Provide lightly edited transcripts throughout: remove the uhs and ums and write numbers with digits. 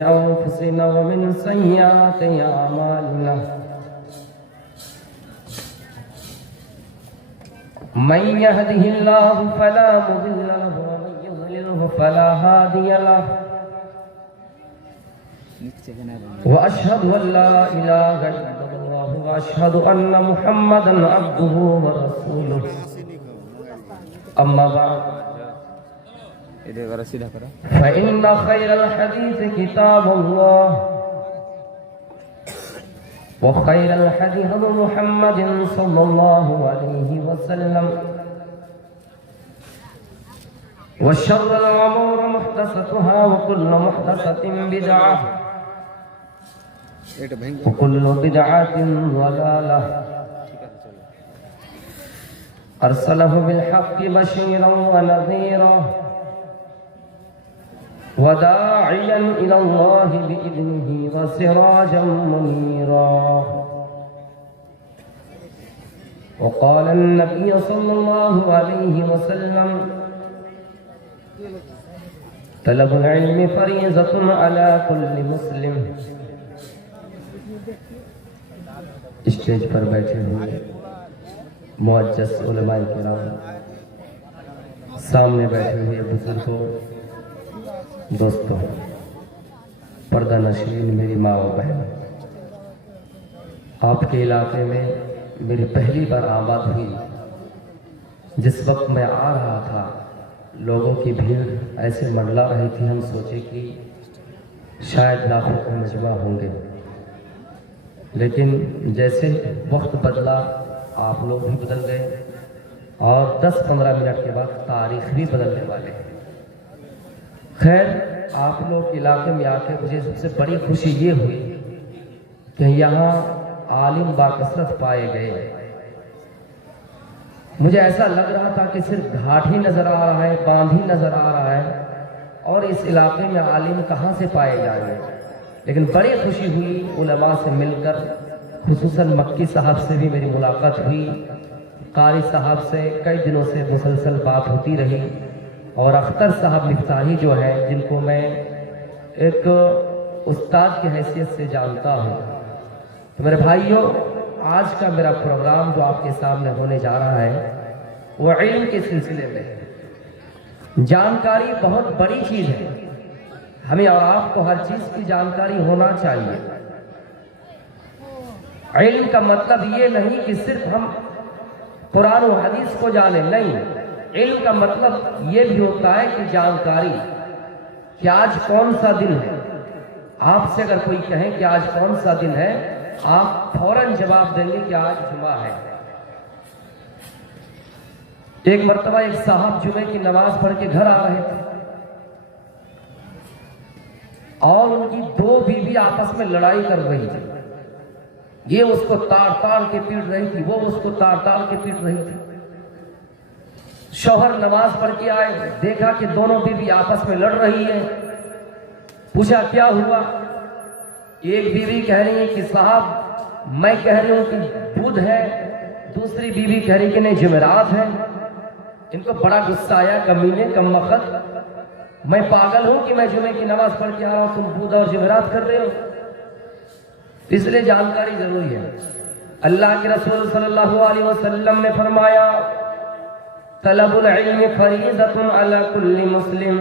أنفسنا ومن سيئات أعمالنا من يهده الله فلا مضل له ومن يضلله فلا هادي له وأشهد أن لا إله إلا الله وأشهد أن محمدا عبده ورسوله أما بعد فإن خير الحديث كتاب الله وخير الحديث هدي محمد صلى الله عليه وسلم وشر الأمور محدثاتها وكل محدثة بدعة وكل بدعة ضلالة أرسله بالحق بشيرا ونذيرا وداعيا إلى الله بإذنه وسراجا منيرا وقال النبي صلى الله عليه وسلم طلب العلم فريضة على كل مسلم اسٹیج پر بیٹھے ہوئے معزز علماء کرام، سامنے بیٹھے ہوئے بزرگوں، دوستوں، پردہ نشین میری ماں و بہن، آپ کے علاقے میں میری پہلی بار آمد ہوئی۔ جس وقت میں آ رہا تھا لوگوں کی بھیڑ ایسے منڈلا رہی تھی، ہم سوچے کہ شاید لاکھوں کا مجمع ہوں گے، لیکن جیسے وقت بدلا آپ لوگ بھی بدل گئے اور 10-15 منٹ کے بعد تاریخ بھی بدلنے والے ہیں۔ خیر، آپ لوگ علاقے میں آ کے مجھے سب سے بڑی خوشی یہ ہوئی کہ یہاں عالم باکثرت پائے گئے۔ مجھے ایسا لگ رہا تھا کہ صرف گھاٹ ہی نظر آ رہا ہے، باندھ ہی نظر آ رہا ہے، اور اس علاقے میں عالم کہاں سے پائے جائیں گے۔ لیکن بڑی خوشی ہوئی علماء سے مل کر، خصوصاً مکی صاحب سے بھی میری ملاقات ہوئی، قاری صاحب سے کئی دنوں سے مسلسل بات ہوتی رہی، اور اختر صاحب مفتاحی جو ہے، جن کو میں ایک استاد کی حیثیت سے جانتا ہوں۔ تو میرے بھائیوں، آج کا میرا پروگرام جو آپ کے سامنے ہونے جا رہا ہے وہ علم کے سلسلے میں۔ جانکاری بہت بڑی چیز ہے، ہمیں اور آپ کو ہر چیز کی جانکاری ہونا چاہیے۔ علم کا مطلب یہ نہیں کہ صرف ہم قرآن و حدیث کو جانیں، نہیں، علم کا مطلب یہ بھی ہوتا ہے کہ جانکاری کہ آج کون سا دن ہے۔ آپ سے اگر کوئی کہیں کہ آج کون سا دن ہے، آپ فوراً جواب دیں گے کہ آج جمعہ ہے۔ ایک مرتبہ ایک صاحب جمعے کی نماز پڑھ کے گھر آ رہے تھے، اور ان کی 2 بیوی آپس میں لڑائی کر رہی تھی۔ یہ اس کو تاڑ تاڑ کے پیٹ رہی تھی، وہ اس کو تاڑ تاڑ کے پیٹ رہی تھی۔ شوہر نماز پڑھ کے آئے، دیکھا کہ دونوں بیوی آپس میں لڑ رہی ہے، پوچھا کیا ہوا؟ ایک بیوی کہہ رہی ہے کہ صاحب میں کہہ رہی ہوں کہ بدھ ہے، دوسری بیوی کہہ رہی کہ نہیں جمعرات ہے۔ ان کو بڑا غصہ آیا، کمینے کم وقت، میں پاگل ہوں کہ میں جمعے کی نماز پڑھ کے آ رہا ہوں، تم بدھ اور جمعرات کر رہے ہو؟ اس لیے جانکاری ضروری ہے۔ اللہ کے رسول صلی اللہ علیہ وسلم نے فرمایا، طلب العلم فریضۃ علی کل مسلم،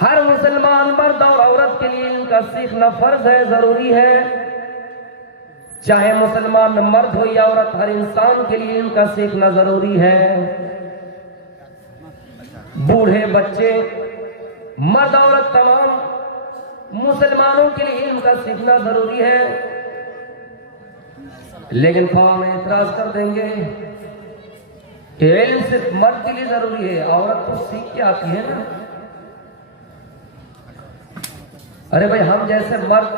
ہر مسلمان مرد اور عورت کے لیے علم کا سیکھنا فرض ہے، ضروری ہے۔ چاہے مسلمان مرد ہو یا عورت، ہر انسان کے لیے علم کا سیکھنا ضروری ہے۔ بوڑھے بچے، مرد عورت، تمام مسلمانوں کے لیے علم کا سیکھنا ضروری ہے۔ لیکن فوراً اعتراض کر دیں گے کہ علم صرف مرد کے لیے ضروری ہے، عورت تو سیکھ کے آتی ہے نا۔ ارے بھائی، ہم جیسے مرد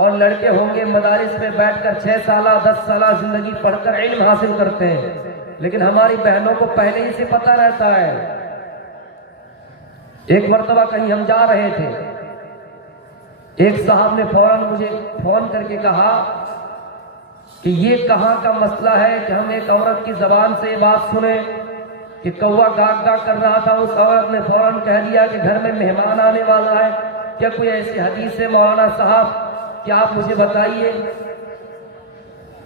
اور لڑکے ہوں گے مدارس میں بیٹھ کر 6 سالہ 10 سالہ زندگی پڑھ کر علم حاصل کرتے ہیں، لیکن ہماری بہنوں کو پہلے ہی سے پتہ رہتا ہے۔ ایک مرتبہ کہیں ہم جا رہے تھے، ایک صاحب نے فوراً مجھے فون کر کے کہا کہ یہ کہاں کا مسئلہ ہے کہ ہم ایک عورت کی زبان سے یہ بات سنیں کہ کوا گاگ گاگ کر رہا تھا، اس عورت نے فوراً کہہ دیا کہ گھر میں مہمان آنے والا ہے، کیا کوئی ایسی حدیث ہے مولانا صاحب کہ آپ مجھے بتائیے؟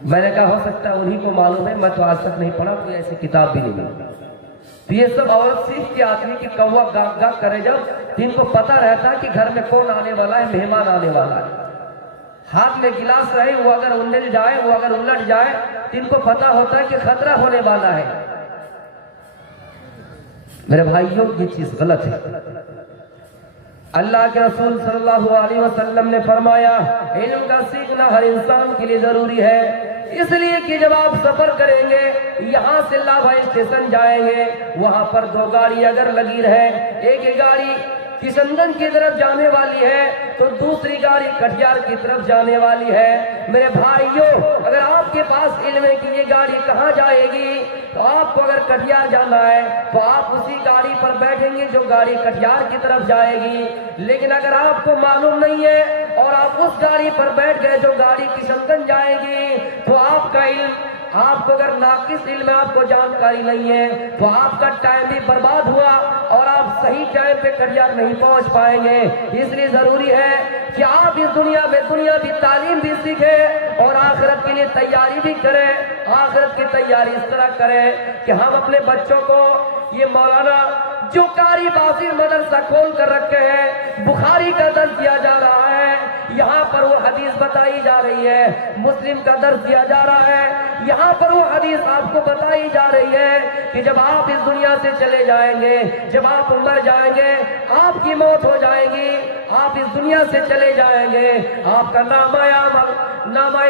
میں نے کہا ہو سکتا ہے انہی کو معلوم ہے، میں تو آج تک نہیں پڑھا، کوئی ایسی کتاب بھی نہیں ملی۔ تو یہ سب عورت سیکھ کے آتی ہے کہ کوا گاگ گاگ کرے جب، جن کو پتہ رہتا ہے کہ گھر میں کون آنے والا ہے، مہمان آنے والا ہے۔ ہاتھ میں گلاس رہے، وہ اگر انڈل جائے، وہ اگر الٹ جائے، جن کو پتہ ہوتا ہے کہ خطرہ ہونے والا ہے۔ میرے بھائیوں یہ چیز غلط ہے۔ اللہ کے رسول صلی اللہ علیہ وسلم نے فرمایا علم کا سیکھنا ہر انسان کے لیے ضروری ہے، اس لیے کہ جب آپ سفر کریں گے، یہاں سے لابھا اسٹیشن جائیں گے، وہاں پر 2 گاڑی اگر لگی رہے، ایک گاڑی کشن گنج کی طرف جانے والی ہے تو دوسری گاڑی کٹیہار کی طرف جانے والی ہے۔ میرے بھائیوں اگر آپ کے پاس علم ہے کہ یہ گاڑی کہاں جائے گی، تو آپ کو اگر کٹیہار جانا ہے تو آپ اسی گاڑی پر بیٹھیں گے جو گاڑی کٹیہار کی طرف جائے گی۔ لیکن اگر آپ کو معلوم نہیں ہے اور آپ اس گاڑی پر بیٹھ گئے جو گاڑی کشن گنج جائے گی، تو آپ کا علم، آپ کو اگر ناقص علم ہے، آپ کو جانکاری نہیں ہے، تو آپ کا ٹائم بھی برباد ہوا اور آپ صحیح ٹائم پہ کٹیہار نہیں پہنچ پائیں گے۔ اس لیے ضروری ہے کہ آپ اس دنیا میں دنیاوی تعلیم بھی سیکھیں اور آخرت کے لیے تیاری بھی کریں۔ آخرت کی تیاری اس طرح کریں کہ ہم اپنے بچوں کو یہ مولانا جو قاری بازی مدرسہ کھول کر رکھے ہیں، بخاری کا درس دیا جا رہا ہے، یہاں پر وہ حدیث بتائی جا رہی ہے، مسلم کا درس دیا جا رہا ہے، یہاں پر وہ حدیث آپ کو بتائی جا رہی ہے کہ جب آپ اس دنیا سے چلے جائیں گے، جب آپ مر جائیں گے، آپ کی موت ہو جائے گی، آپ اس دنیا سے چلے جائیں گے، آپ کا نامہ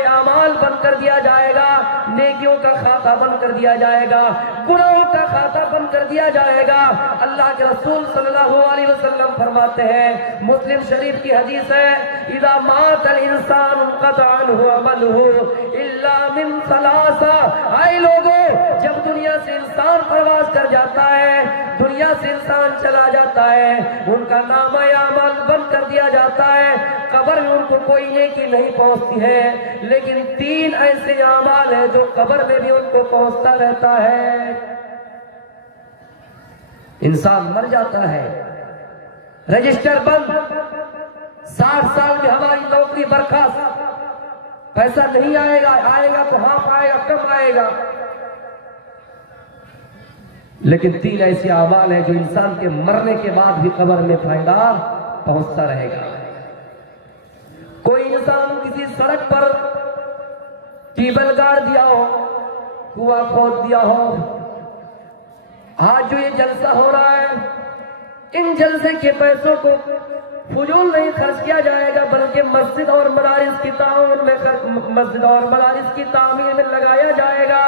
اعمال بند کر دیا جائے گا، نیکیوں کا کھاتہ بند کر دیا جائے گا، گناہوں کا کھاتہ بند کر دیا جائے گا۔ اللہ کے رسول صلی اللہ علیہ وسلم فرماتے ہیں، مسلم شریف کی حدیث ہے، اذا مات الانسان انقطع عنہ عمله الا من ثلاثہ۔ اے لوگوں، جب دنیا سے انسان پرواز کر جاتا ہے، دنیا سے انسان چلا جاتا ہے، ان کا نامہ اعمال بند کر دیا جاتا ہے، قبر میں ان کو کوئی نیکی نہیں پہنچتی ہے، لیکن 3 ایسے اعمال ہیں جو قبر میں بھی ان کو پہنچتا رہتا ہے۔ انسان مر جاتا ہے، رجسٹر بند، 60 سال میں ہماری نوکری برخاست، پیسہ نہیں آئے گا، آئے گا تو ہاف آئے گا، کم آئے گا، لیکن 3 ایسے اعمال ہیں جو انسان کے مرنے کے بعد بھی قبر میں فائدہ پہنچتا رہے گا۔ کوئی انسان کسی سڑک پر ٹیبل گاڑ دیا ہو، کنواں کھود دیا ہو، آج جو یہ جلسہ ہو رہا ہے، ان جلسے کے پیسوں کو فضول نہیں خرچ کیا جائے گا، بلکہ مسجد اور مدارس کی تعمیر میں لگایا جائے گا۔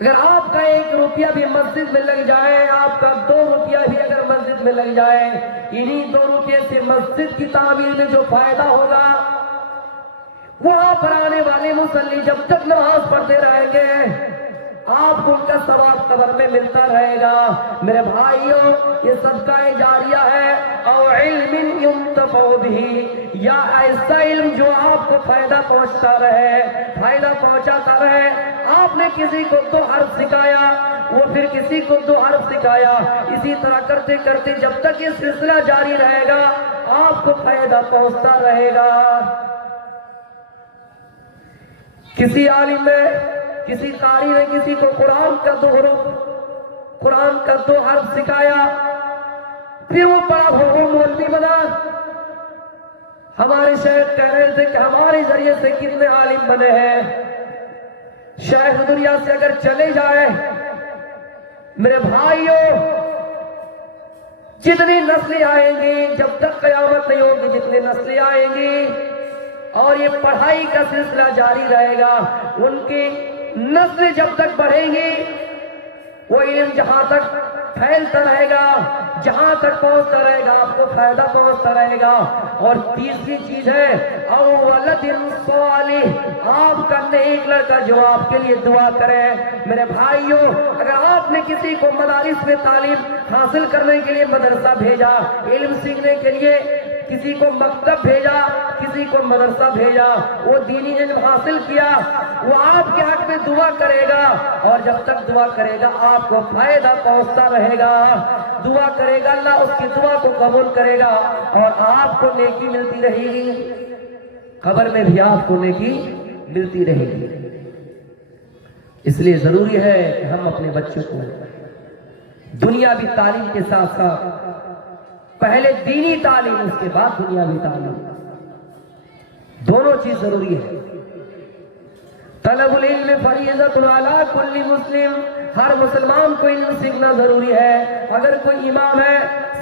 اگر آپ کا 1 روپیہ بھی مسجد میں لگ جائے، آپ کا 2 روپیہ بھی اگر مسجد میں لگ جائے، انہی 2 روپیے سے مسجد کی تعمیر میں جو فائدہ ہوگا، وہاں پر آنے والے مصلی جب تک نماز پڑھتے رہیں گے، آپ کو ان کا ثواب قبر میں ملتا رہے گا۔ میرے بھائیوں، یہ صدقہ جاریہ ہے، او علم ينتفع به، یا ایسا علم جو آپ کو فائدہ پہنچتا رہے، فائدہ پہنچاتا رہے۔ آپ نے کسی کو 2 حرف سکھایا، وہ پھر کسی کو 2 حرف سکھایا، اسی طرح کرتے کرتے جب تک یہ سلسلہ جاری رہے گا، آپ کو فائدہ پہنچتا رہے گا۔ کسی عالم نے، کسی قاری نے کسی کو قرآن کا 2 حرف، قرآن کا 2 حرف سکھایا، پھر وہ پڑا وہ مولوی بنا۔ ہمارے شیخ کہہ رہے تھے کہ ہمارے ذریعے سے کتنے عالم بنے ہیں، شیخ دنیا سے اگر چلے جائے، میرے بھائیوں، جتنی نسلیں آئیں گی، جب تک قیامت نہیں ہوگی، جتنی نسلیں آئیں گی اور یہ پڑھائی کا سلسلہ جاری رہے گا، ان کی نسل جب تک بڑھیں گی، وہ علم جہاں تک پھیلتا رہے گا، جہاں تک پہنچتا رہے گا، آپ کو فائدہ پہنچتا رہے گا۔ اور تیسری چیز ہے او ولد صالح، آپ کا نیک لڑکا جو آپ کے لیے دعا کرے۔ میرے بھائیوں، اگر آپ نے کسی کو مدارس میں تعلیم حاصل کرنے کے لیے مدرسہ بھیجا، علم سیکھنے کے لیے، کسی کو مکتب بھیجا، کسی کو مدرسہ بھیجا، وہ دینی علم حاصل کیا، وہ آپ کے حق میں دعا کرے گا، اور جب تک دعا کرے گا آپ کو فائدہ پہنچتا رہے گا، دعا کرے گا اللہ اس کی دعا کو قبول کرے گا اور آپ کو نیکی ملتی رہے گی، قبر میں بھی آپ کو نیکی ملتی رہے گی۔ اس لیے ضروری ہے کہ ہم اپنے بچوں کو دنیاوی تعلیم کے ساتھ ساتھ پہلے دینی تعلیم، اس کے بعد دنیاوی تعلیم، دونوں چیز ضروری ہے۔ طلب العلم فریضۃ علی کل مسلم، ہر مسلمان کو علم سیکھنا ضروری ہے۔ اگر کوئی امام ہے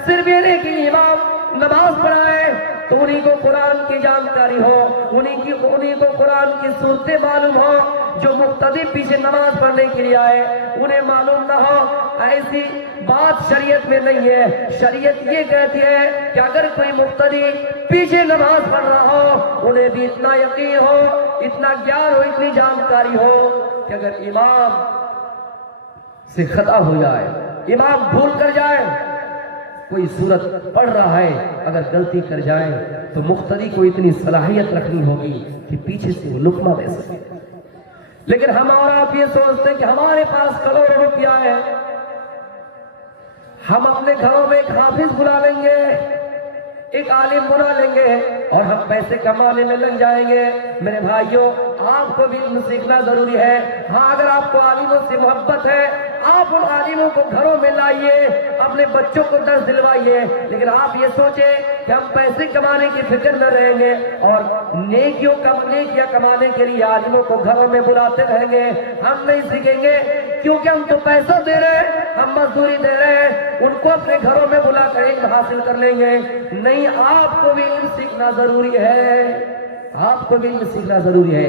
صرف یہ نہیں کہ امام نماز پڑھائے تو انہیں کو قرآن کی جانکاری ہو، انہیں کو قرآن کی صورتیں معلوم ہو، جو مقتدی پیچھے نماز پڑھنے کے لیے آئے انہیں معلوم نہ ہو، ایسی بات شریعت میں نہیں ہے۔ شریعت یہ کہتی ہے کہ اگر کوئی مقتدی پیچھے نماز پڑھ رہا ہو انہیں بھی اتنا یقین ہو، اتنا گیان ہو، اتنی جانکاری ہو کہ اگر امام سے خطا ہو جائے، امام بھول کر جائے، کوئی سورت پڑھ رہا ہے اگر غلطی کر جائے تو مقتدی کو اتنی صلاحیت رکھنی ہوگی کہ پیچھے سے وہ لقمہ دے سکے۔ لیکن ہم اور آپ یہ سوچتے ہیں کہ ہمارے پاس کروڑوں روپیہ ہے، ہم اپنے گھروں میں ایک حافظ بلا لیں گے، ایک عالم بلا لیں گے اور ہم پیسے کمانے میں لگ جائیں گے۔ میرے بھائیوں، آپ کو بھی علم سیکھنا ضروری ہے۔ ہاں، اگر آپ کو عالموں سے محبت ہے آپ ان عالموں کو گھروں میں لائیے، اپنے بچوں کو درس دلوائیے، لیکن آپ یہ سوچیں کہ ہم پیسے کمانے کی فکر میں رہیں گے اور نیکیاں کمانے کے لیے عالموں کو گھروں میں بلاتے رہیں گے، ہم نہیں سیکھیں گے، کیونکہ ہم تو پیسہ دے رہے ہیں، ہم مزدوری دے رہے ہیں، ان کو اپنے گھروں میں بلا کر علم حاصل کر لیں گے۔ نہیں، آپ کو بھی علم سیکھنا ضروری ہے، آپ کو بھی علم سیکھنا ضروری ہے۔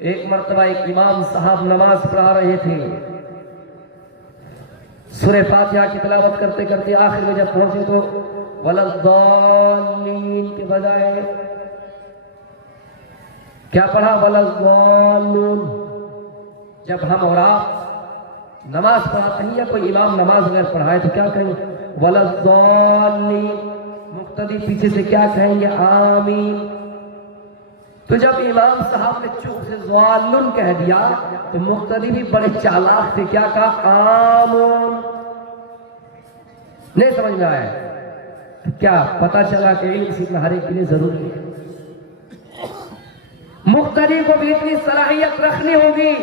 ایک مرتبہ ایک امام صاحب نماز پڑھا رہے تھے، سورہ فاتحہ کی تلاوت کرتے کرتے آخر میں جب پہنچے تو وَلَضَّالِّينَ کے بجائے کیا پڑھا؟ وَلَضَّالُّونَ۔ جب ہم اور آپ نماز پڑھاتے ہیں یا کوئی امام نماز اگر پڑھائے تو کیا کہیں؟ وَلَضَّالِّينَ۔ مقتدی پیچھے سے کیا کہیں گے؟ آمین۔ تو جب امام صاحب نے چوک سے ضالون کہہ دیا تو مقتدی بھی بڑے چالاک تھے، کیا کہا؟ آمین۔ نہیں سمجھ میں آیا؟ کیا پتا چلا کہ علم سیکھنا ہر ایک کے لیے ضروری ہے۔ مقتدی کو بھی اتنی صلاحیت رکھنی ہوگی،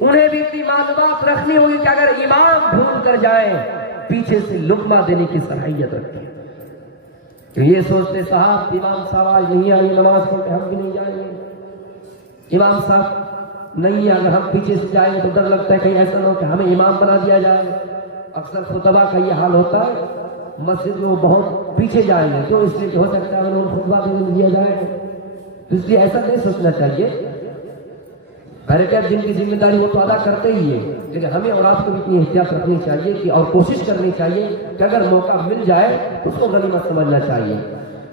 انہیں بھی اتنی معلومات رکھنی ہوگی کہ اگر امام بھول کر جائیں پیچھے سے لقمہ دینے کی صلاحیت رکھیں۔ یہ سوچتے صاحب امام صاحب یہی آئیے نماز پڑھ کے ہم بھی نہیں جائیں گے، امام صاحب نہیں، اگر ہم پیچھے سے جائیں گے تو ڈر لگتا ہے کہیں ایسا نہ ہو کہ ہمیں امام بنا دیا جائے۔ اکثر خطبہ کا یہ حال ہوتا ہے، مسجد میں وہ بہت پیچھے جائیں گے تو اس لیے ہو سکتا ہے انہوں نے خطبہ بھی دیا جائے، تو اس لیے ایسا نہیں سوچنا چاہیے۔ حرکت جن کی ذمہ داری وہ تو ادا کرتے ہی ہے، لیکن ہمیں اور آپ کو بھی اتنی احتیاط رکھنی چاہیے کہ اور کوشش کرنی چاہیے کہ اگر موقع مل جائے تو اس کو غنیمت سمجھنا چاہیے۔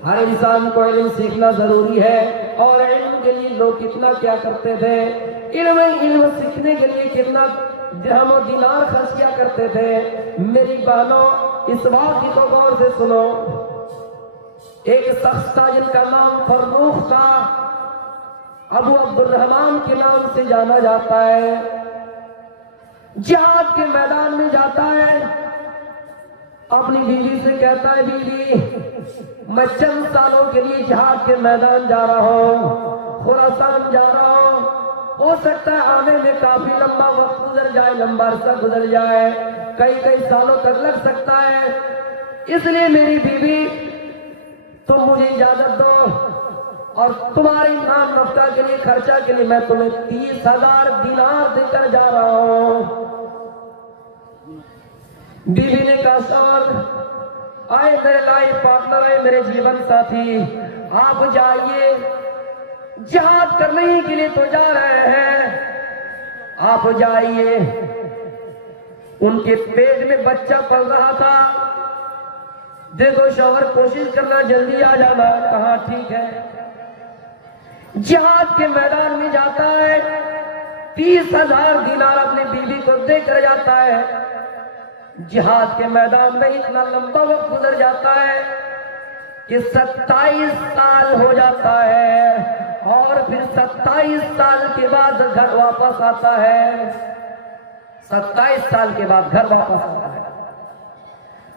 ہر انسان کو علم سیکھنا ضروری ہے، اور علم کے لیے لوگ کتنا کیا کرتے تھے، علم سیکھنے کے لیے کتنا درہم و دینار خرچ کیا کرتے تھے۔ میری بہنوں، اس بات کی تو غور سے سنو، ایک شخص تھا جن کا نام فروخ تھا، ابو عبد الرحمن کے نام سے جانا جاتا ہے، جہاد کے میدان میں جاتا ہے، اپنی بیوی سے کہتا ہے بیوی میں چند سالوں کے لیے جہاد کے میدان جا رہا ہوں، خراسان جا رہا ہوں، ہو سکتا ہے آنے میں کافی لمبا وقت گزر جائے، لمبا عرصہ گزر جائے، کئی سالوں تک لگ سکتا ہے، اس لیے میری بیوی تم مجھے اجازت دو اور تمہاری نان نفقہ کے لیے خرچہ کے لیے میں تمہیں 30,000 دینار دے کر جا رہا ہوں۔ بیوی نے کہا شوہر آئے میرے لائف پارٹنر، آئے میرے جیون ساتھی، آپ جائیے، جہاد کرنے ہی کے لیے تو جا رہے ہیں، آپ جائیے۔ ان کے پیٹ میں بچہ پل رہا تھا، دیکھو شوہر کوشش کرنا جلدی آ جانا، کہا ٹھیک ہے۔ جہاد کے میدان میں جاتا ہے، 30,000 دینار اپنی بیوی کو دے کر جاتا ہے، جہاد کے میدان میں اتنا لمبا وقت گزر جاتا ہے، کہ 27 سال ہو جاتا ہے اور پھر 27 سال کے بعد گھر واپس آتا ہے. 27 سال کے بعد گھر واپس آتا ہے.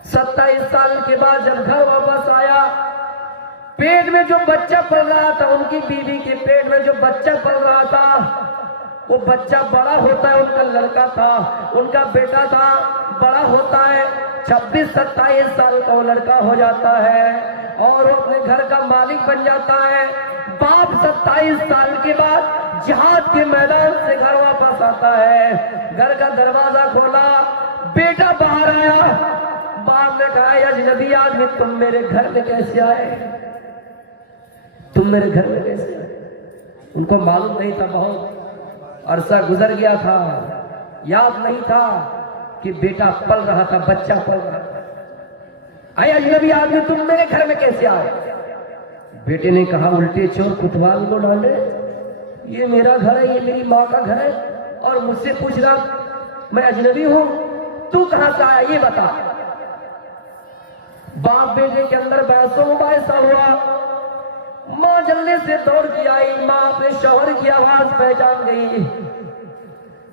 27 سال کے بعد جب گھر واپس آیا، پیٹ میں جو بچہ پل رہا تھا، ان کی بیوی کے پیٹ میں جو بچہ پل رہا تھا، وہ بچہ بڑا ہوتا ہے. ان کا لڑکا تھا، ان کا بیٹا تھا، بڑا ہوتا ہے. 26-27 سال کا وہ لڑکا ہو جاتا ہے اور وہ اپنے گھر کا مالک بن جاتا ہے. باپ 27 سال کے بعد جہاد کے میدان سے گھر واپس آتا ہے. گھر کا دروازہ کھولا، بیٹا باہر آیا. باپ نے کہا، اجنبی آدمی تم میرے گھر میں کیسے آئے؟ تم میرے گھر میں کیسے آئے؟ ان کو معلوم نہیں تھا، بہت عرصہ گزر گیا تھا، یاد نہیں تھا کہ بیٹا پل رہا تھا، بچہ پل رہا تھا. اے اجنبی آدمی تم میرے گھر میں کیسے آئے؟ بیٹے نے کہا، الٹے چور کتوال کو ڈالے، یہ میرا گھر ہے، یہ میری ماں کا گھر ہے، اور مجھ سے پوچھ رہا میں اجنبی ہوں، تو کہاں سے آیا یہ بتا. باپ بیٹے کے اندر بحث و مباحثہ ہوا. ماں جلدی سے دوڑ کے آئی. ماں اپنے شوہر کی آواز پہچان گئی.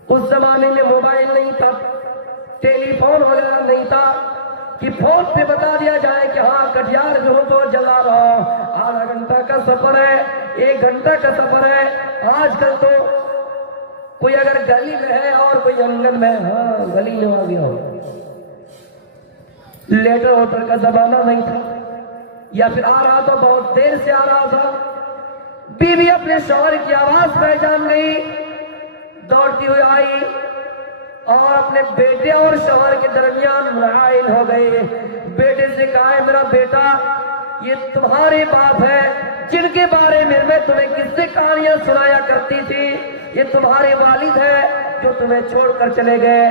اس زمانے میں موبائل نہیں تھا، ٹیلی فون وغیرہ نہیں تھا کہ فون پہ بتا دیا جائے کہ ہاں کٹیہار جو ہو تو جلا رہا ہوں، آدھا گھنٹہ کا سفر ہے، 1 گھنٹہ کا سفر ہے. آج کل تو کوئی اگر گلی میں ہے اور کوئی انگن میں، ہاں گلی میں آ گیا ہو. لیٹر ووٹر کا زمانہ نہیں تھا، یا پھر آ رہا تو بہت دیر سے آ رہا تھا. بیوی اپنے شوہر کی آواز پہچان گئی، دوڑتی ہوئی آئی اور اپنے بیٹے اور شوہر کے درمیان محائل ہو گئی. بیٹے سے کہا، میرا بیٹا یہ تمہارے باپ ہے جن کے بارے میں تمہیں قصے کہانیاں سنایا کرتی تھی. یہ تمہارے والد ہے جو تمہیں چھوڑ کر چلے گئے.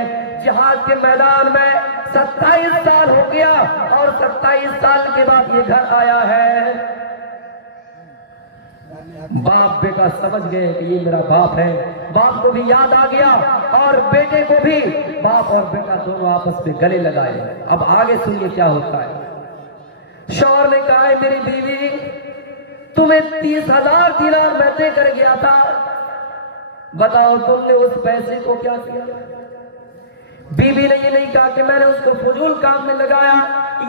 جہاد کے میدان میں 27 سال ہو گیا اور 27 سال کے بعد یہ گھر آیا ہے. باپ بیٹا سمجھ گئے کہ یہ میرا باپ ہے. باپ کو بھی یاد آ گیا اور بیٹے کو بھی. باپ اور بیٹا دونوں آپس میں گلے لگائے. اب آگے سنیے کیا ہوتا ہے. شوہر نے کہا، ہے میری بیوی تمہیں 30,000 دینار میں دے کر گیا تھا، بتاؤ تم نے اس پیسے کو کیا کیا؟ بیوی نے یہ نہیں کہا کہ میں نے اس کو فضول کام میں لگایا،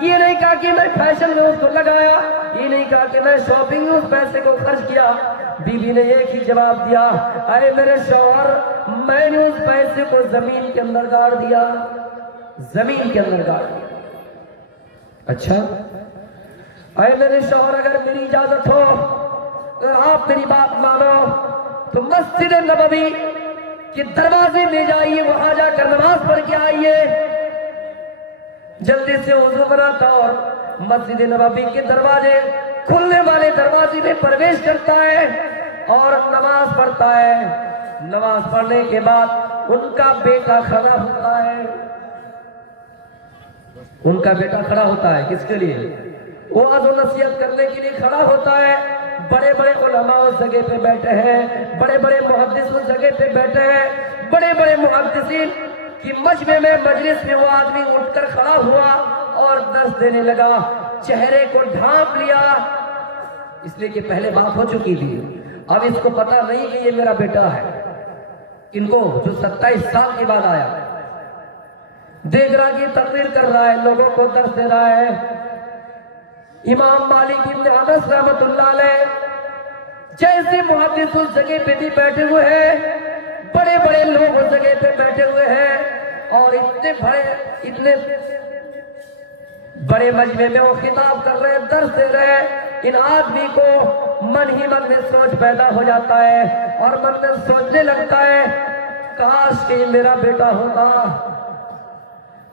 یہ نہیں کہا کہ میں فیشن میں اس کو لگایا، یہ نہیں کہا کہ میں شاپنگ میں اس پیسے کو خرچ کیا. بیوی نے ایک ہی جواب دیا، ارے میرے شوہر میں نے اس پیسے کو زمین کے اندر گاڑ دیا. زمین کے اندر گاڑ دیا. اچھا اے میرے شوہر، اگر میری اجازت ہو، اگر آپ میری بات مانو تو مسجد نبوی کہ دروازے میں جائیے، وہاں جا کر نماز پڑھ کے آئیے. جلدی سے وضو بناتا اور مسجد نبوی کے دروازے کھلنے والے دروازے میں پرویش کرتا ہے اور نماز پڑھتا ہے. نماز پڑھنے کے بعد ان کا بیٹا کھڑا ہوتا ہے. ان کا بیٹا کھڑا ہوتا ہے کس کے لیے؟ وعظ و نصیحت کرنے کے لیے کھڑا ہوتا ہے. بڑے بڑے علماء اس جگہ پہ بیٹھے ہیں، بڑے بڑے محدث اس جگہ پہ بیٹھے ہیں. بڑے بڑے محدثین کی مجمع میں، مجلس میں وہ آدمی اٹھ کر کھڑا ہوا اور درس دینے لگا. چہرے کو ڈھانپ لیا، اس لیے کہ پہلے بات ہو چکی تھی. اب اس کو پتا نہیں کہ یہ میرا بیٹا ہے. ان کو جو 27 سال کے بعد آیا، دیکھ رہا کہ تقریر کر رہا ہے، لوگوں کو درس دے رہا ہے. امام مالک ابن انس رحمت اللہ علیہ جیسے محدث اس جگہ پہ بھی بیٹھے ہوئے ہیں، بڑے بڑے لوگ اس جگہ پہ بیٹھے ہوئے ہیں اور اتنے بڑے مجمع میں وہ خطاب کر رہے ہیں، درس دے رہے ہیں. ان آدمی کو من ہی من میں سوچ پیدا ہو جاتا ہے اور من میں سوچنے لگتا ہے، کاش کہ یہ میرا بیٹا ہوتا.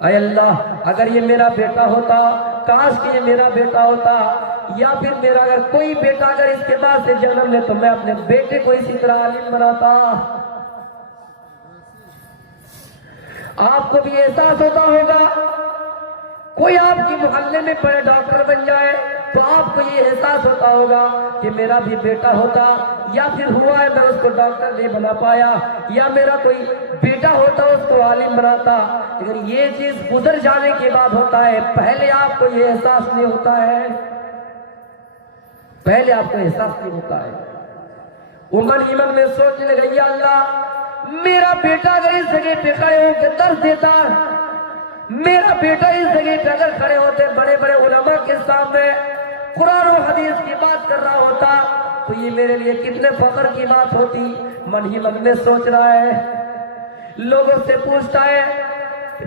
اے اللہ، اگر یہ میرا بیٹا ہوتا، کاش کہ یہ میرا بیٹا ہوتا، یا پھر میرا اگر کوئی بیٹا اگر اس کے بعد سے جنم لے تو میں اپنے بیٹے کو اسی طرح عالم بناتا. آپ کو بھی احساس ہوتا ہوگا، کوئی آپ کی محلے میں بڑے ڈاکٹر بن جائے تو آپ کو یہ احساس ہوتا ہوگا کہ میرا بھی بیٹا ہوتا، یا پھر ہوا ہے میں اس کو ڈاکٹر نہیں بنا پایا، یا میرا کوئی بیٹا ہوتا اس کو عالم بناتا. لیکن یہ چیز گزر جانے کے بعد ہوتا ہے، پہلے آپ کو یہ احساس نہیں ہوتا ہے. پہلے آپ کو احساس نہیں ہوتا ہے. وہ من ہی من میں سوچنے لگا یا اللہ میرا بیٹا اگر اس جگہ پہ کھڑے ہو کے درس دیتا, میرا بیٹا اس جگہ پہ اگر کھڑے ہوتے بڑے بڑے علماء کے سامنے قرآن و حدیث کی بات کر رہا ہوتا تو یہ میرے لیے کتنے فخر کی بات ہوتی. من ہی من میں سوچ رہا ہے, لوگوں سے پوچھتا ہے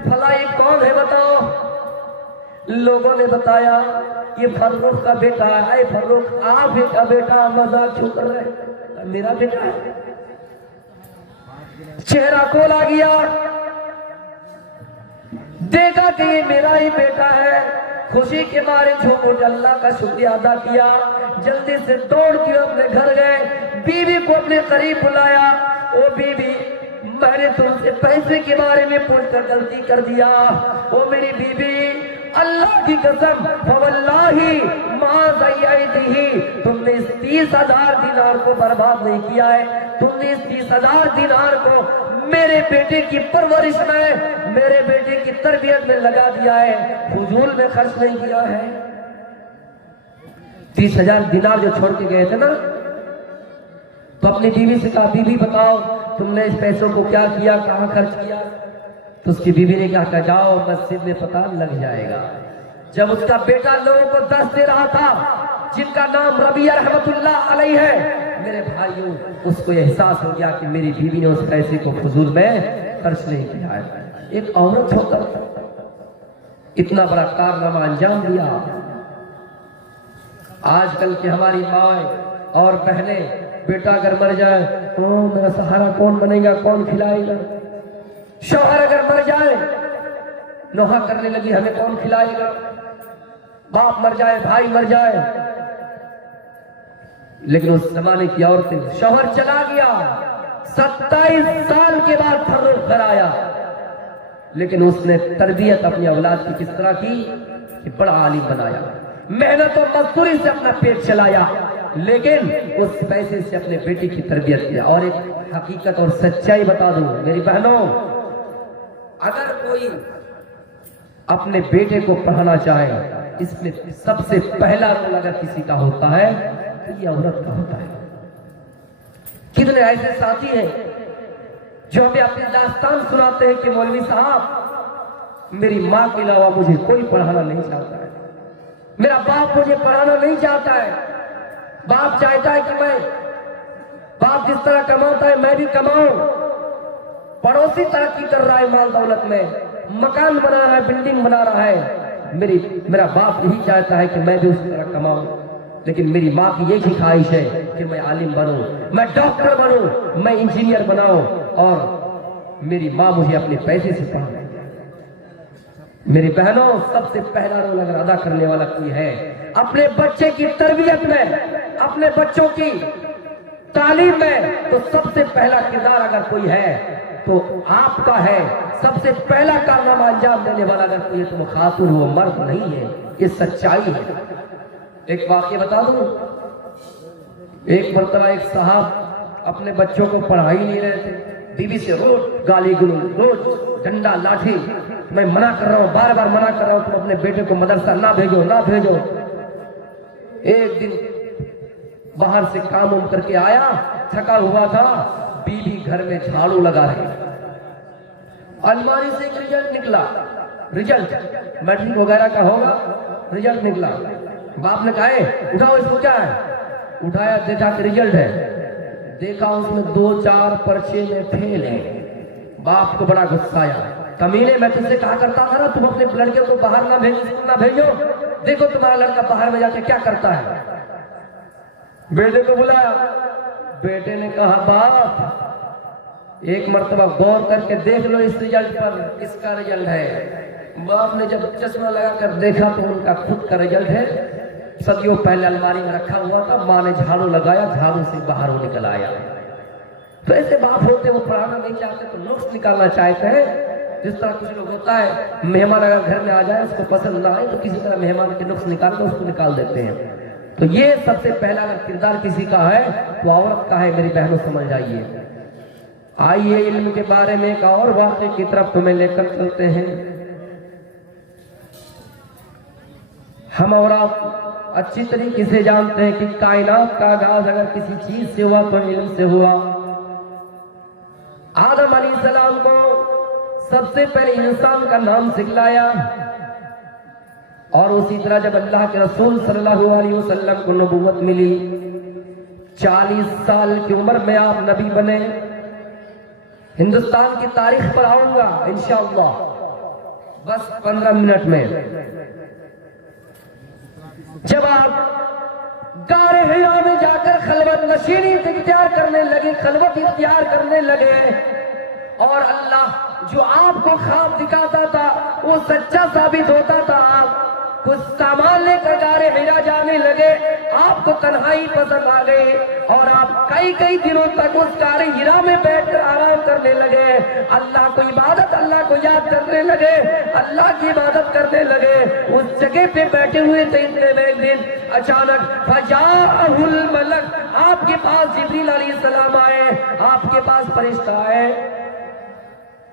فلاں یہ کون ہے بتاؤ. لوگوں نے بتایا یہ فروخ کا بیٹا ہے. فروخ آپ کا بیٹا, مذاق کیوں کر رہے, میرا بیٹا ہے. چہرہ کھولا گیا, دیکھا کہ یہ میرا ہی بیٹا ہے. خوشی کے مارے جھوم اٹھ اللہ کا شکریہ ادا کیا. جلدی سے دوڑ کے اپنے گھر گئے, بیوی کو اپنے قریب بلایا. او بیوی میں نے تم سے پیسے کے بارے میں پوچھ کر غلطی کر دیا. او میری بیوی اللہ کی قسم فواللہ ما ضیعتہ, تم نے اس 30,000 دینار کو برباد نہیں کیا ہے. تم نے اس 30,000 دینار کو میرے بیٹے کی پرورش میں, میرے بیٹے کی تربیت میں لگا دیا ہے, فضول میں خرچ نہیں کیا ہے. 30,000 دینار جو چھوڑ کے گئے تھے نا, تو اپنی بیوی سے کہا بیوی بتاؤ تم نے اس پیسوں کو کیا کیا, کہاں خرچ کیا. تو اس کی بیوی نے کہا کہ جاؤ مسجد میں پتہ لگ جائے گا. جب اس کا بیٹا لوگوں کو درس دے رہا تھا جن کا نام ربیہ رحمت اللہ علیہ ہے, میرے بھائیوں اس کو احساس ہو گیا کہ میری بیوی نے اس پیسے کو فضول میں خرچ نہیں کیا ہے. ایک عورت ہو کر اتنا بڑا کارنامہ انجام دیا. آج کل کی ہماری مائیں اور بہنیں, بیٹا اگر مر جائے میرا سہارا کون بنے گا, کون کھلائے گا. شوہر اگر مر جائے نوحہ کرنے لگی ہمیں کون کھلائے گا. باپ مر جائے, بھائی مر جائے. لیکن اس زمانے کی عورتیں, شوہر چلا گیا 27 سال کے بعد فروخ گھر آیا, لیکن اس نے تربیت اپنی اولاد کی کس طرح کی کہ بڑا عالم بنایا, محنت و مزدوری سے اپنا پیٹ چلایا, لیکن اس پیسے سے اپنے بیٹی کی تربیت کیا. اور ایک حقیقت اور سچائی بتا دوں میری بہنوں, اگر کوئی اپنے بیٹے کو پڑھانا چاہے اس میں سب سے پہلا رول اگر کسی کا ہوتا ہے تو یہ عورت کا ہوتا ہے. کتنے ایسے ساتھی ہیں جو ہمیں اپنی داستان سناتے ہیں کہ مولوی صاحب میری ماں کے علاوہ مجھے کوئی پڑھانا نہیں چاہتا ہے, میرا باپ مجھے پڑھانا نہیں چاہتا ہے. باپ چاہتا ہے کہ میں, باپ جس طرح کماتا ہے میں بھی کماؤں. پڑوسی ترقی کر رہا ہے مال دولت میں, مکان بنا رہا ہے, بلڈنگ بنا رہا ہے. میرا باپ یہی چاہتا ہے کہ میں بھی اس طرح کماؤں, لیکن میری ماں کی یہی خواہش ہے کہ میں عالم بنوں, میں ڈاکٹر بنوں, میں انجینئر بناؤں, اور میری ماں مجھے اپنے پیسے سے پڑھائے. میری بہنوں سب سے پہلا رول اگر ادا کرنے والا کوئی ہے اپنے بچے کی تربیت میں, اپنے بچوں کی تعلیم میں, تو سب سے پہلا کردار اگر کوئی ہے تو آپ کا ہے. سب سے پہلا کارنامہ انجام دینے والا اگر کوئی ہے تو وہ خاتون, وہ مرد نہیں ہے. یہ سچائی ہے. ایک واقعہ بتا دوں, ایک مرتبہ ایک صاحب اپنے بچوں کو پڑھا ہی نہیں رہے تھے, بیوی سے روز گالی گلوچ, روز ڈنڈا لاٹھی, میں منع کر رہا ہوں, بار بار منع کر رہا ہوں تم اپنے بیٹے کو مدرسہ نہ بھیجو, نہ بھیجو. ایک دن باہر سے کام کر کے آیا, تھکا ہوا تھا, بیوی گھر میں جھاڑو لگا رہی, الماری سے ایک رزلٹ نکلا, رزلٹ میٹرک وغیرہ کا ہوگا, رزلٹ نکلا. باپ نے کہا اٹھاؤ اس کو, کیا ہے, اٹھایا, دیکھا کہ رزلٹ ہے, دیکھا اس میں 2-4 پرچے میں فیل ہے. باپ کو بڑا غصہ آیا, کمینے میں تم سے کہا کرتا تھا نا تم اپنے لڑکے کو باہر نہ بھیجو, دیکھو تمہارا لڑکا باہر میں جا کے کیا کرتا ہے. بیٹے کو بلایا, بیٹے نے کہا باپ ایک مرتبہ غور کر کے دیکھ لو اس رزلٹ پر, کس کا رزلٹ ہے. باپ نے جب چشمہ لگا کر دیکھا تو ان کا خود کا رزلٹ ہے, صدیوں پہلے الماری میں رکھا ہوا تھا. ماں نے جھاڑو لگایا, جھاڑو سے باہر وہ نکل آیا. تو ایسے باپ ہوتے وہ پڑھانا نہیں چاہتے تو نقص نکالنا چاہتے ہیں. جس طرح کچھ لوگ ہوتا ہے مہمان اگر گھر میں آ جائے اس کو پسند نہ آئے تو کسی طرح مہمان کے نقص نکال کر اس کو نکال دیتے ہیں. تو یہ سب سے پہلا اگر کردار کسی کا ہے تو عورت کا ہے. میری بہنوں سمجھ جائیے. آئیے علم کے بارے میں ایک اور واقعے کی طرف تمہیں لے کر چلتے ہیں. ہم اور آپ اچھی طریقے سے جانتے ہیں کہ کائنات کا آغاز اگر کسی چیز سے ہوا تو علم سے ہوا۔ آدم علیہ السلام کو سب سے پہلے انسان کا نام سکھلایا، اور اسی طرح جب اللہ کے رسول صلی اللہ علیہ وسلم کو نبوت ملی، 40 سال کی عمر میں آپ نبی بنے۔ ہندوستان کی تاریخ پر آؤں گا انشاءاللہ بس 15 منٹ میں۔ جب آپ غار حرا میں جا کر خلوت نشینی اختیار کرنے لگے، خلوت اختیار کرنے لگے، اور اللہ جو آپ کو خواب دکھاتا تھا وہ سچا ثابت ہوتا تھا، آپ کچھ سامان لے کر غار حرا جانے لگے، آپ کو تنہائی پسند آ گئی، اور آپ کئی دنوں تک اس غار حرا میں بیٹھ کر آرام کرنے لگے، اللہ کو عبادت، اللہ کو یاد کرنے لگے، اللہ کی عبادت کرنے لگے۔ اس جگہ پہ بیٹھے ہوئے تھے، اتنے میں ایک دن اچانک فجاءہ الملک، آپ کے پاس جبریل علیہ السلام آئے، آپ کے پاس فرشتہ آئے،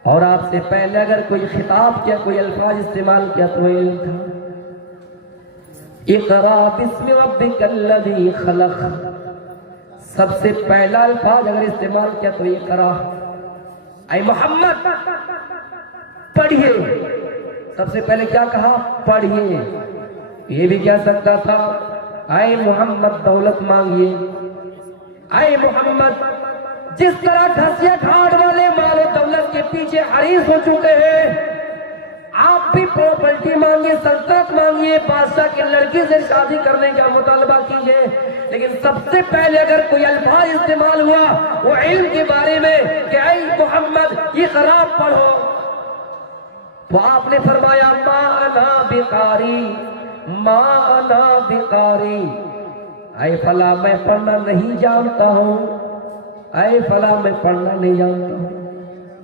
اور آپ سے پہلے اگر کوئی خطاب کیا، کوئی الفاظ استعمال کیا تو یہ تھا اقرا بسم ربک الذی خلق۔ سب سے پہلا الفاظ اگر استعمال کیا تو اقرا، اے محمد پڑھیے۔ سب سے پہلے کیا کہا؟ پڑھیے۔ یہ بھی کہہ سکتا تھا اے محمد دولت مانگیے، اے محمد جس طرح گھسیا گھاٹ والے مال و دولت کے پیچھے حریص ہو چکے ہیں، آپ بھی پراپرٹی مانگیے، سلطنت مانگیے، بادشاہ کی لڑکی سے شادی کرنے کا مطالبہ کیجئے۔ لیکن سب سے پہلے اگر کوئی الفاظ استعمال ہوا وہ علم کے بارے میں کہ اے محمد یہ خراب پڑھو، تو آپ نے فرمایا ما انا بقاری، ما انا بقاری، اے فلاں میں پڑھنا نہیں جانتا ہوں، اے فلاں میں پڑھنا نہیں جانتا ہوں،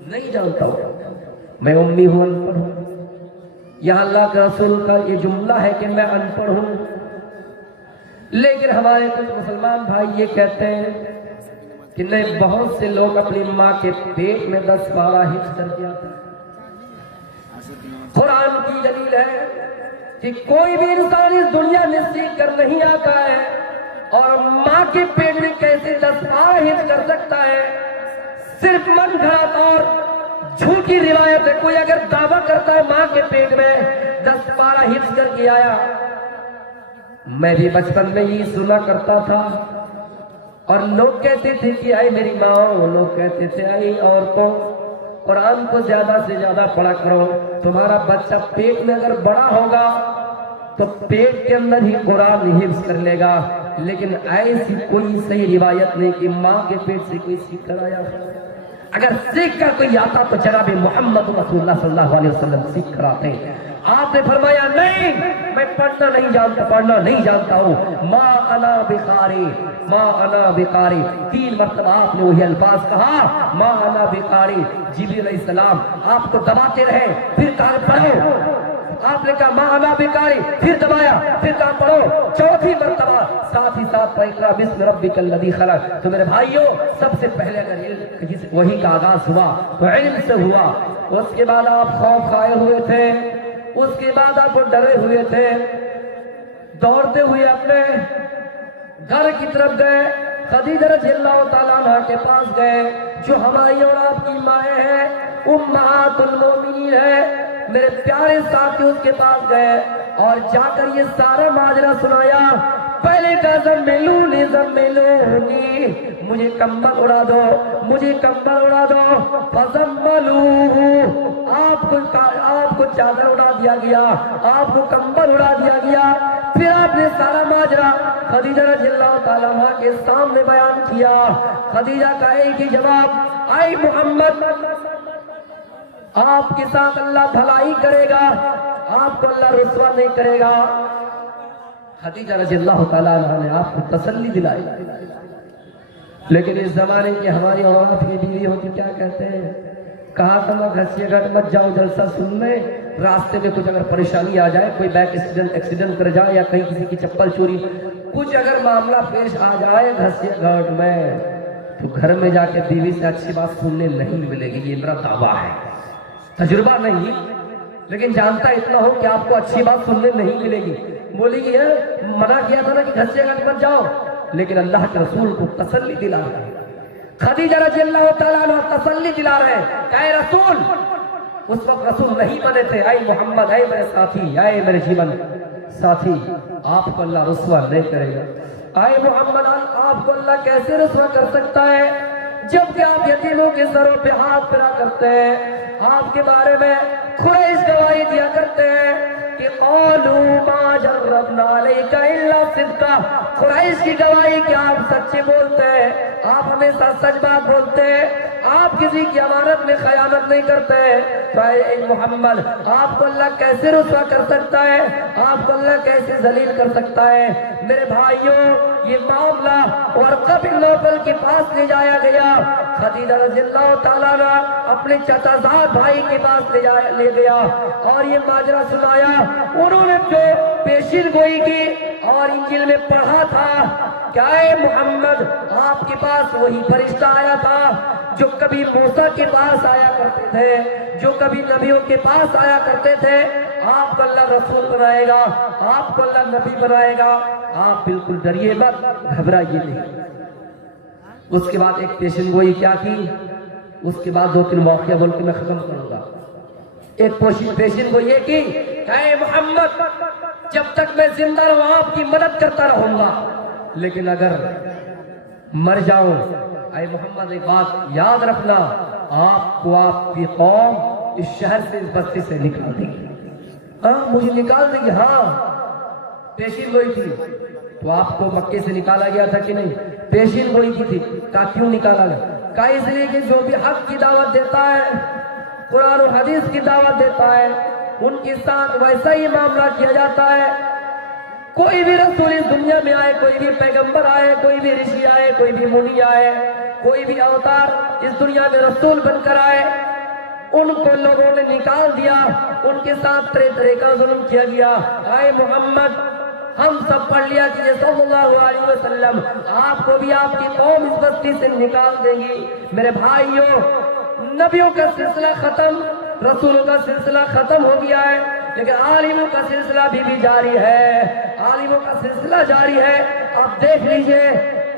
نہیں جانتا ہوں، میں امی ہوں، ان پڑھ ہوں۔ یہاں اللہ کے رسول کا یہ جملہ ہے کہ میں ان پڑھ ہوں، لیکن ہمارے کچھ مسلمان بھائی یہ کہتے ہیں کہ نہیں، بہت سے لوگ اپنی ماں کے پیٹ میں 10 پارہ حفظ کر دیا۔ قرآن کی دلیل ہے کہ کوئی بھی انسان اس دنیا میں سیکھ کر نہیں آتا ہے، اور ماں کے پیٹ میں کیسے 10 پارہ حفظ کر سکتا ہے؟ صرف من گھڑت اور جھوٹی روایت ہے۔ کوئی اگر دعویٰ کرتا ہے ماں کے پیٹ میں 10 پارہ حفظ کر کے آیا، میں بھی بچپن میں یہ سنا کرتا تھا، اور لوگ کہتے تھے کہ اے میری ماں، لوگ کہتے تھے اے عورتوں، قرآن کو زیادہ سے زیادہ پڑھا کرو، تمہارا بچہ پیٹ میں اگر بڑا ہوگا تو پیٹ کے اندر ہی قرآن حفظ کر لے گا۔ لیکن ایسی کوئی صحیح روایت نہیں کہ ماں کے پیٹ سے کوئی سیکھ کر آیا۔ اگر سیکھ کر کوئی آتا تو جناب محمد رسول اللہ صلی اللہ علیہ وسلم سیکھ کر آتے۔ آپ نے فرمایا نہیں، میں پڑھنا نہیں جانتا ہوں، ما انا بقاری، ما انا بقاری۔ 3 مرتبہ آپ نے وہی الفاظ کہا، ما انا بقاری۔ جبریل علیہ السلام آپ کو دباتے رہے، پھر کہا پڑھو، آپ نے کہا ما انا بقاری، پھر دبایا، پھر کہا پڑھو، 4تھی مرتبہ ساتھ ہی ساتھ اقرا بسم ربک الذی خلق۔ تو میرے بھائیوں، سب سے پہلے اگر علم وہی کا آغاز ہوا تو علم سے ہوا۔ اس کے بعد آپ خوف کھائے ہوئے تھے، اس کے بعد آپ ڈرے ہوئے تھے، دوڑتے ہوئے اپنے گھر کی طرف گئے، خدیجہ رضی اللہ تعالیٰ عنہ کے پاس گئے، جو ہماری اور آپ کی مائیں ہیں، امہات المومنین ہے۔ میرے پیارے ساتھی اس کے پاس گئے اور جا کر یہ سارا ماجرا سنایا۔ پہلے کہا زمیلونی زمیلونی، مجھے کمبل اڑا دو، مجھے کمبل اڑا دو، فزملوہ، آپ کو چادر اڑا دیا گیا، آپ کو کمبل اڑا دیا گیا۔ پھر آپ نے سارا ماجرا خدیجہ رضی اللہ تعالیٰ عنہ کے سامنے بیان کیا۔ خدیجہ کا ایک ہی جواب، اے محمد آپ کے ساتھ اللہ بھلائی کرے گا، آپ کو اللہ رسوا نہیں کرے گا۔ خدیجہ رضی اللہ تعالیٰ عنہ نے آپ کو تسلی دلائی۔ لیکن اس زمانے کی ہماری عورت کی بیوی ہوتی کیا کہتے ہیں؟ کہا تھا میں گھسیے گھٹ مت جاؤ جلسہ سننے، راستے میں کچھ اگر پریشانی آ جائے، کوئی بائک ایکسیڈنٹ کر جائے، یا کہیں کسی کی چپل چوری، کچھ اگر معاملہ پیش آ جائے گھسیے گھٹ میں، تو گھر میں جا کے بیوی سے اچھی بات سننے نہیں ملے گی۔ یہ میرا دعویٰ ہے، تجربہ نہیں، لیکن جانتا اتنا ہو کہ آپ کو اچھی بات سننے نہیں ملے گی۔ بولی کہ منع کیا تھا نا کہ گھر سے مت جاؤ، لیکن اللہ کے رسول کو تسلی دلا رہے ہیں۔ خدیجہ رضی اللہ تعالیٰ عنہ تسلی دلا رہے ہیں کہ اے رسول، اس وقت رسول نہیں بنے تھے، اے محمد، اے میرے ساتھی، اے میرے جیون ساتھی، آپ کو اللہ رسوا نہیں کرے گا۔ اے محمد، آپ کو اللہ کیسے رسوا کر سکتا ہے جب کہ آپ یتیموں کے سروں پہ ہاتھ پھیرا کرتے ہیں، آپ کے بارے میں قریش گواہی دیا کرتے ہیں کہ قالوا ما جربنا علیک الا صدقا، قریش کی گواہی کہ آپ سچے بولتے ہیں، آپ ہمیشہ سچ بات بولتے ہیں، آپ کسی کی امانت میں خیانت نہیں کرتے۔ تو اے محمد، آپ کو اللہ کیسے رسوا کر سکتا ہے، آپ کو اللہ کیسے ذلیل کر سکتا ہے؟ میرے بھائیوں، یہ معاملہ ورقہ بن نوفل کے پاس لے جایا گیا۔ خدیجہ رضی اللہ تعالیٰ عنہ اپنے چچا زاد بھائی کے پاس لے گیا اور یہ ماجرا سنایا۔ انہوں نے جو پیشین گوئی کی اور انجیل میں پڑھا تھا کہ اے محمد، آپ کے پاس وہی فرشتہ آیا تھا جو کبھی موسیٰ کے پاس آیا کرتے تھے، جو کبھی نبیوں کے پاس آیا کرتے تھے، آپ کو اللہ رسول بنائے گا، آپ کو اللہ نبی بنائے گا، آپ بالکل ڈریے مت، گھبرائیے نہیں۔ اس کے بعد ایک پیشن گوئی کیا کی، اس کے بعد 2-3 واقعہ بول کے میں ختم کروں گا۔ ایک پیشن گوئی یہ کی کہ اے محمد، جب تک میں زندہ رہوں آپ کی مدد کرتا رہوں گا، لیکن اگر مر جاؤں، اے محمد ایک بات یاد رکھنا، آپ کو آپ کی قوم اس شہر سے، اس بستی سے نکال دے گی۔ مجھے نکال دے گی؟ ہاں، پیشین گوئی تھی۔ تو آپ کو مکے سے نکالا گیا تھا کہ نہیں؟ پیشین گوئی کی تھی۔ کہا کیوں نکالا گیا؟ کہا اس لیے کہ جو بھی حق کی دعوت دیتا ہے، قرآن و حدیث کی دعوت دیتا ہے، ان کے ساتھ ویسا ہی معاملہ کیا جاتا ہے۔ کوئی بھی رسول اس دنیا میں آئے، کوئی بھی پیغمبر آئے، کوئی بھی رشی آئے، کوئی بھی منی آئے، کوئی بھی اوتار اس دنیا میں رسول بن کر آئے، ان کو لوگوں نے نکال دیا، ان کے ساتھ طرح طرح کا ظلم کیا گیا۔ اے محمد، ہم سب پڑھ لیا کہ صلی اللہ علیہ وسلم آپ کو بھی آپ کی قوم اس بستی سے نکال دیں گی۔ میرے بھائیوں، نبیوں کا سلسلہ ختم، رسولوں کا سلسلہ ختم ہو گیا ہے، لیکن عالموں کا سلسلہ بھی جاری ہے، عالموں کا سلسلہ جاری ہے۔ آپ دیکھ لیجئے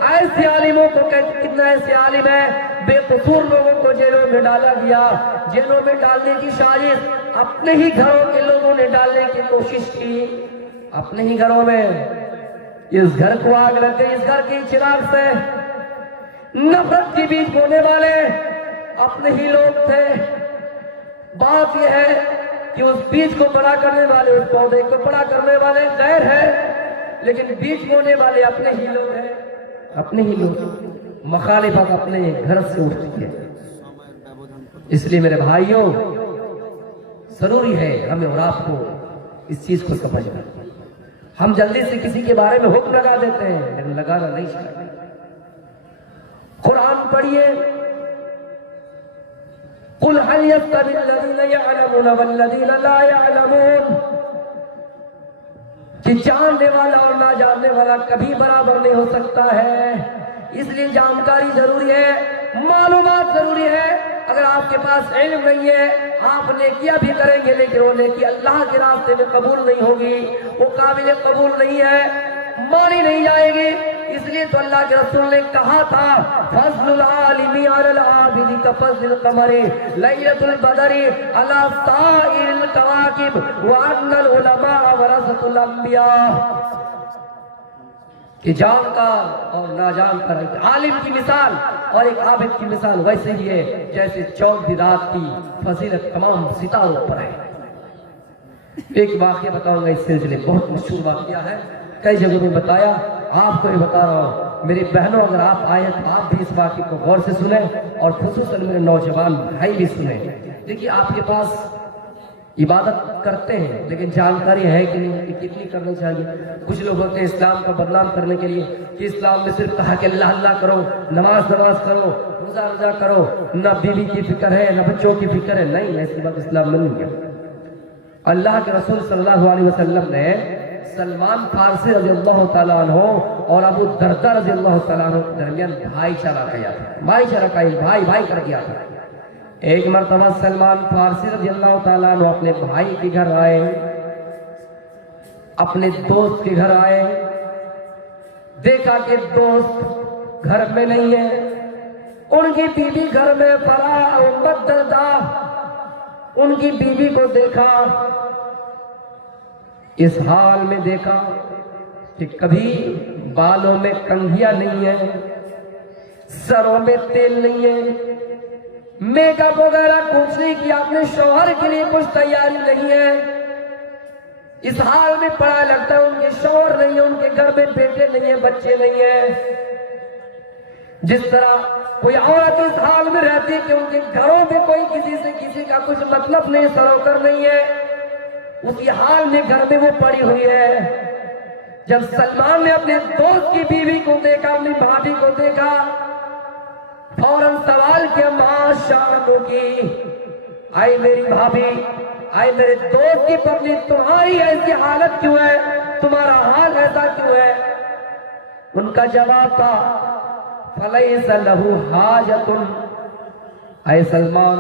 ایسے عالموں کو، کتنا ایسے عالم ہے، بے قصور لوگوں کو جیلوں میں ڈالا گیا، جیلوں میں ڈالنے کی سازش اپنے ہی گھروں کے لوگوں نے ڈالنے کی کوشش کی، اپنے ہی گھروں میں۔ اس گھر کو آگ لگ گئی، اس گھر کی چراغ سے نفرت کے بیج بونے والے اپنے ہی لوگ تھے۔ بات یہ ہے کہ اس بیج کو بڑا کرنے والے، اس پودے کو بڑا کرنے والے غیر ہے، لیکن بیج بونے والے اپنے ہی لوگ ہیں، اپنے ہی لوگ۔ مخالفت اپنے گھر سے اٹھتی ہے۔ اس لیے میرے بھائیوں، ضروری ہے ہمیں اور آپ کو اس چیز کو سمجھنا۔ ہم جلدی سے کسی کے بارے میں حکم لگا دیتے ہیں، لیکن لگانا نہیں چاہیے۔ قرآن پڑھیے، قُلْ هَلْ يَسْتَوِي الَّذِينَ يَعْلَمُونَ وَالَّذِينَ لَا يَعْلَمُونَ، کہ جاننے والا اور نہ جاننے والا کبھی برابر نہیں ہو سکتا ہے۔ اس لیے جانکاری ضروری ہے، معلومات ضروری ہے۔ اگر آپ کے پاس علم نہیں ہے، آپ نیکیاں بھی کریں گے، لیکن وہ نیکی اللہ کے راستے میں قبول نہیں ہوگی، وہ قابل قبول نہیں ہے، مانی نہیں جائے گی۔ اس لیے تو اللہ کے رسول نے کہا تھا، فضل العالم علی العابد کفضل القمر لیلۃ البدر علی سائر الکواکب وان العلماء ورثۃ الانبیاء، کہ جانکار اور ناجانکار، ایک عالم کی مثال اور ایک عابد کی مثال ویسے ہی ہے جیسے چودہ رات کی فضیلت تمام ستاروں پر ہے۔ ایک واقعہ بتاؤں گا اس سلسلے، بہت مشہور واقعہ ہے، کئی جگہوں میں بتایا، آپ کو بھی بتا رہا ہوں۔ میری بہنوں، اگر آپ آئے تو آپ بھی اس واقعے کو غور سے سنیں، اور خصوصاً میرے نوجوان بھائی بھی سنیں۔ دیکھیے، آپ کے پاس عبادت کرتے ہیں، لیکن جانکاری ہے کہ نہیں کہ کتنی کرنی چاہیے۔ کچھ لوگ ہوتے ہیں اسلام کو بدنام کرنے کے لیے کہ اسلام میں صرف کہا کہ اللہ اللہ کرو، نماز کرو، روزہ کرو، نہ بیوی کی فکر ہے، نہ بچوں کی فکر ہے۔ نہیں، ایسی بات اسلام میں نہیں ہے۔ اللہ کے رسول صلی اللہ علیہ وسلم نے سلمان فارسی رضی اللہ تعالیٰ عنہ اور ابو دردہ رضی اللہ تعالیٰ عنہ کے درمیان بھائی چارہ کیا تھا، بھائی چارہ کا بھائی کر دیا تھا۔ ایک مرتبہ سلمان فارسی رضی اللہ تعالیٰ عنہ اپنے بھائی کے گھر آئے، اپنے دوست کے گھر آئے، دیکھا کہ دوست گھر میں نہیں ہے، ان کی بیوی گھر میں امت دردہ، ان کی بیوی کو دیکھا، اس حال میں دیکھا کہ کبھی بالوں میں کنگھیاں نہیں ہے، سروں میں تیل نہیں ہے، میک اپ وغیرہ کچھ نہیں کیا، اپنے شوہر کے لیے کچھ تیاری نہیں ہے، اس حال میں پڑا لگتا ہے ان کے شوہر نہیں ہے، ان کے گھر میں بیٹے نہیں ہیں، بچے نہیں ہیں۔ جس طرح کوئی عورت اس حال میں رہتی ہے کہ ان کے گھروں میں کوئی کسی سے کسی کا کچھ مطلب نہیں، سروکر نہیں ہے، اسی حال میں گھر میں وہ پڑی ہوئی ہے۔ جب سلمان نے اپنے دوست کی بیوی کو دیکھا، اپنی بھابھی کو دیکھا، فوراً سوال کیا، ماں شانو کی، آئی میری بھابھی، آئی میرے دوست کی پتنی، تمہاری ایسی حالت کیوں ہے، تمہارا حال ایسا کیوں ہے؟ ان کا جواب تھا، فَلَيْسَ لَهُ حَاجَةٌ، اے سلمان،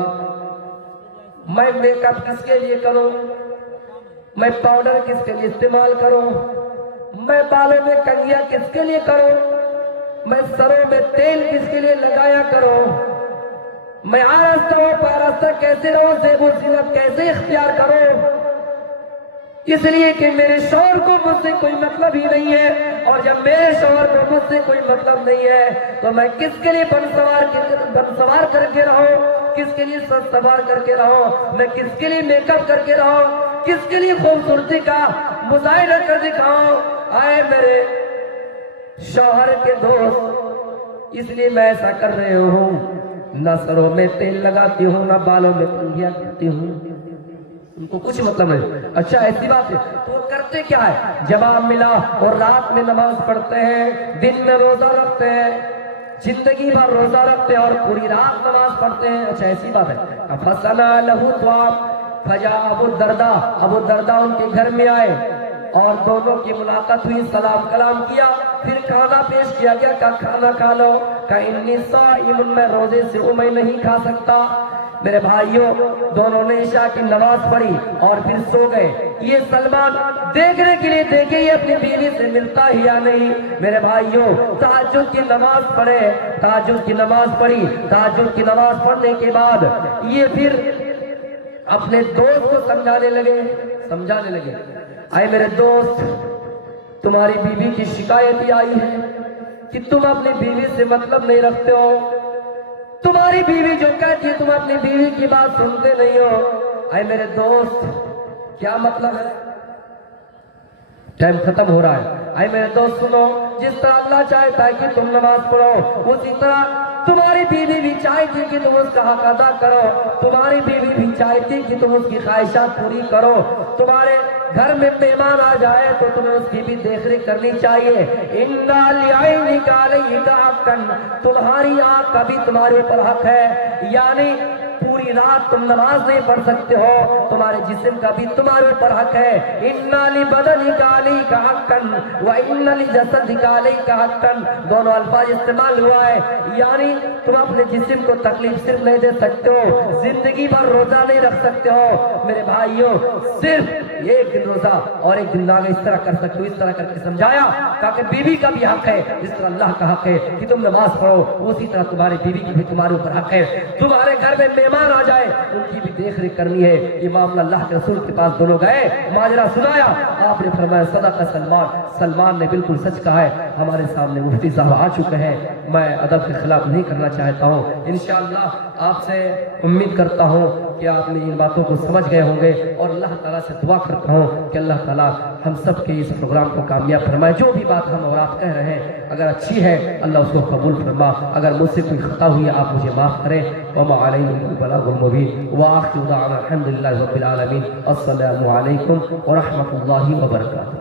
میں میک اپ کس کے لیے کروں، میں پاؤڈر کس کے لیے استعمال کروں، میں بالوں میں کنگھیاں کس کے لیے کروں، میں سروں میں تیل کس کے لیے لگایا کروں، میں آرستہ و پارستہ کیسے رہوں، زیب و زینت کیسے اختیار کروں؟ اس لیے کہ میرے شوہر کو مجھ سے کوئی مطلب ہی نہیں ہے، اور جب میرے شوہر کو مجھ سے کوئی مطلب نہیں ہے تو میں کس کے لیے بن سوار کر کے رہوں، کس کے لیے سوار کر کے رہوں، میں کس کے لیے میک اپ کر کے رہوں، کس کے لیے خوبصورتی کا مظاہرہ کر دکھاؤں؟ آئے میرے شوہر کے دوست، اس لیے میں ایسا کر رہے ہوں، نہ سروں میں تیل لگاتی ہوں، نہ بالوں میں کنگھیاں کرتی ہوں۔ ان کو کچھ مطلب نہیں۔ اچھا ایسی بات ہے تو وہ کرتے کیا ہے؟ جواب ملا، اور رات میں نماز پڑھتے ہیں، دن میں روزہ رکھتے ہیں، زندگی بھر روزہ رکھتے ہیں اور پوری رات نماز پڑھتے ہیں۔ اچھا ایسی بات ہے۔ فَسَنَا لَهُ طَعَامٌ، فَجَاءَ ابو الدرداء ان کے گھر میں آئے اور دونوں کی ملاقات ہوئی، سلام کلام کیا، پھر کھانا پیش کیا گیا، کہا کھانا کھا لو، کہا انی صائم، میں روزے سے ہوں، میں نہیں کھا سکتا۔ میرے بھائیوں، دونوں نے عشاء کی نماز پڑھی اور پھر سو گئے۔ یہ سلمان دیکھنے کے لیے دیکھے یہ اپنی بیوی سے ملتا ہی یا نہیں۔ میرے بھائیوں، تہجد کی نماز پڑھے، تہجد کی نماز پڑھی، تہجد کی نماز پڑھنے کے بعد یہ پھر اپنے دوست کو سمجھانے لگے، آئے میرے دوست، تمہاری بیوی کی شکایت یہ آئی ہے کہ تم اپنی بیوی سے مطلب نہیں رکھتے ہو، تمہاری بیوی جو کہتی ہے تم اپنی بیوی کی بات سنتے نہیں ہو۔ اے میرے دوست، کیا مطلب ہے؟ ٹائم ختم ہو رہا ہے۔ اے میرے دوست سنو، جس طرح اللہ چاہتا ہے کہ تم نماز پڑھو، اسی طرح تمہاری بیوی بھی چاہتی کہ تم اس کا حق ادا کرو، تمہاری بیوی بھی چاہتی کہ تم اس کی خواہشات پوری کرو، تمہارے گھر میں مہمان آ جائے تو تمہیں اس کی بھی دیکھ ریکھ کرنی چاہیے۔ اِنَّا لِعَيْنِكَ عَلَيْكَ حَقًّا، تمہاری آنکھ کا بھی تمہارے اوپر حق ہے، یعنی پوری رات تم نماز نہیں پڑھ سکتے ہو، تمہارے جسم کا بھی تمہارے اوپر حق ہے۔ اِنَّا لِبَدَنِكَ عَلَيْكَ حَقًّا وَإِنَّ لِجَسَدِكَ عَلَيْكَ حَقًّا، دونوں الفاظ استعمال ہوا ہے، یعنی تم اپنے جسم کو تکلیف صرف نہیں دے سکتے ہو، زندگی بھر روزہ نہیں رکھ سکتے ہو۔ میرے بھائیوں، صرف ایک دن روزہ اور ایک دن لاغ اس طرح کر سکتے ہو، اس طرح کر کے سمجھایا تاکہ بیوی کا بھی حق ہے، جس طرح اللہ کا حق ہے کہ تم نماز پڑھو، اسی طرح تمہاری بیوی کی بھی تمہارے اوپر حق ہے۔ تمہارے گھر میں مہمان آ جائے ان کی بھی دیکھ ریکھ کرنی ہے۔ یہ معاملہ اللہ کے رسول کے پاس دونوں گئے، ماجرا سنایا، آپ نے فرمایا صدق سلمان، سلمان نے بالکل سچ کہا ہے۔ ہمارے سامنے مفتی صاحب آ چکے ہیں، میں ادب کے خلاف نہیں کرنا چاہتا ہوں، انشاءاللہ آپ سے امید کرتا ہوں کہ آپ نے ان باتوں کو سمجھ گئے ہوں گے، اور اللہ تعالیٰ سے دعا کرتا ہوں کہ اللہ تعالیٰ ہم سب کے اس پروگرام کو کامیاب فرمائے۔ جو بھی بات ہم اور آپ کہہ رہے ہیں اگر اچھی ہے اللہ اس کو قبول فرما، اگر مجھ سے کوئی خطا ہوئی ہے آپ مجھے معاف کریں۔ وما علینا الا البلاغ المبین، وآخر دعوانا الحمد للہ رب العالمین۔ السلام علیکم ورحمۃ اللہ وبرکاتہ۔